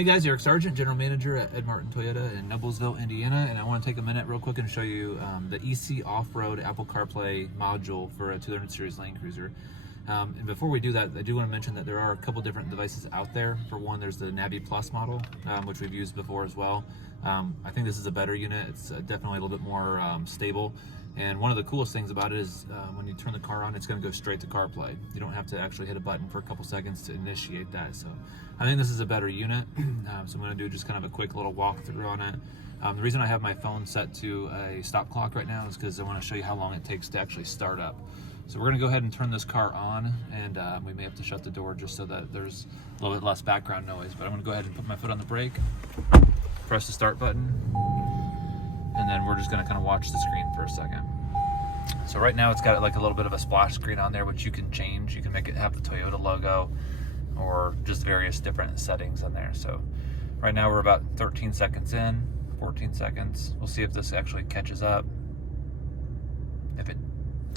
Hey guys, Eric Sargent, General Manager at Ed Martin Toyota in Noblesville, Indiana, and I want to take a minute real quick and show you the EC Off-Road Apple CarPlay module for a 200 Series Land Cruiser. And before we do that, I do want to mention that there are a couple different devices out there. For one, there's the Navi Plus model, which we've used before as well. I think this is a better unit. It's definitely a little bit more stable. And one of the coolest things about it is when you turn the car on, it's going to go straight to CarPlay. You don't have to actually hit a button for a couple seconds to initiate that. So I think this is a better unit. So I'm going to do just kind of a quick little walkthrough on it. The reason I have my phone set to a stop clock right now is because I want to show you how long it takes to actually start up. So we're going to go ahead and turn this car on, and we may have to shut the door just so that there's a little bit less background noise. But I'm going to go ahead and put my foot on the brake, press the start button, and then we're just going to kind of watch the screen for a second. So right now it's got like a little bit of a splash screen on there, which you can change. You can make it have the Toyota logo or just various different settings on there. So right now we're about 13 seconds in, 14 seconds. We'll see if this actually catches up.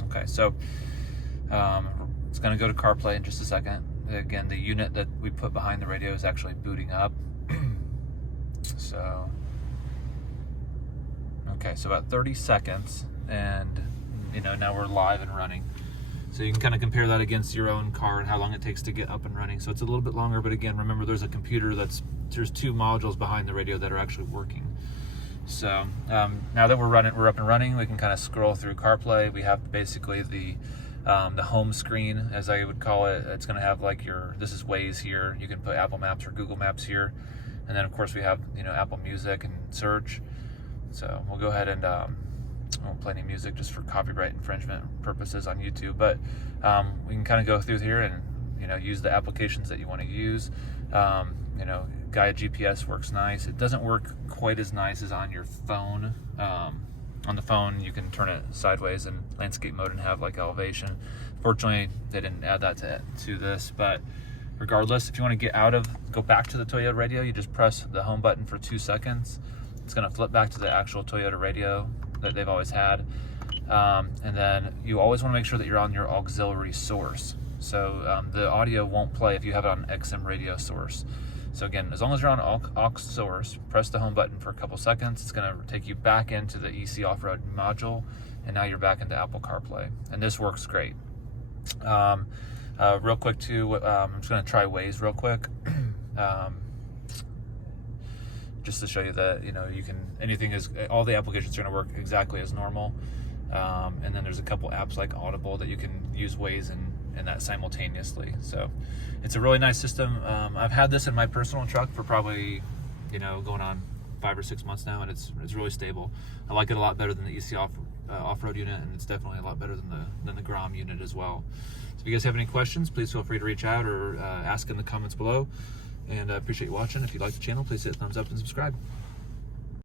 Okay, so it's going to go to CarPlay in just a second. Again, the unit that we put behind the radio is actually booting up. So, okay, so about 30 seconds, and now we're live and running. So you can kind of compare that against your own car and how long it takes to get up and running. So it's a little bit longer, but again, remember there's a computer there's two modules behind the radio that are actually working. So now that we're up and running, we can kind of scroll through CarPlay. We have basically the home screen, as I would call it. It's going to have like this is Waze here. You can put Apple Maps or Google Maps here, and then of course we have Apple Music and search. So we'll go ahead and I won't play any music just for copyright infringement purposes on YouTube, but we can kind of go through here and use the applications that you want to use. Gaia GPS works nice. It doesn't work quite as nice as on your phone. On the phone, you can turn it sideways in landscape mode and have like elevation. Fortunately, they didn't add that to this, but regardless, if you want to go back to the Toyota radio, you just press the home button for 2 seconds. It's going to flip back to the actual Toyota radio that they've always had. And then you always want to make sure that you're on your auxiliary source. So the audio won't play if you have it on XM radio source. So again, as long as you're on aux source, press the home button for a couple seconds. It's going to take you back into the EC Off-Road module, and now you're back into Apple CarPlay. And this works great. Real quick too, I'm just going to try Waze real quick. Just to show you that all the applications are going to work exactly as normal. And then there's a couple apps like Audible that you can use Waze and that simultaneously. So it's a really nice system. I've had this in my personal truck for probably going on 5 or 6 months now, and it's really stable. I like it a lot better than the EC off-road unit, and it's definitely a lot better than the Grom unit as well. So if you guys have any questions, please feel free to reach out or ask in the comments below. And I appreciate you watching. If you like the channel, please hit thumbs up and subscribe.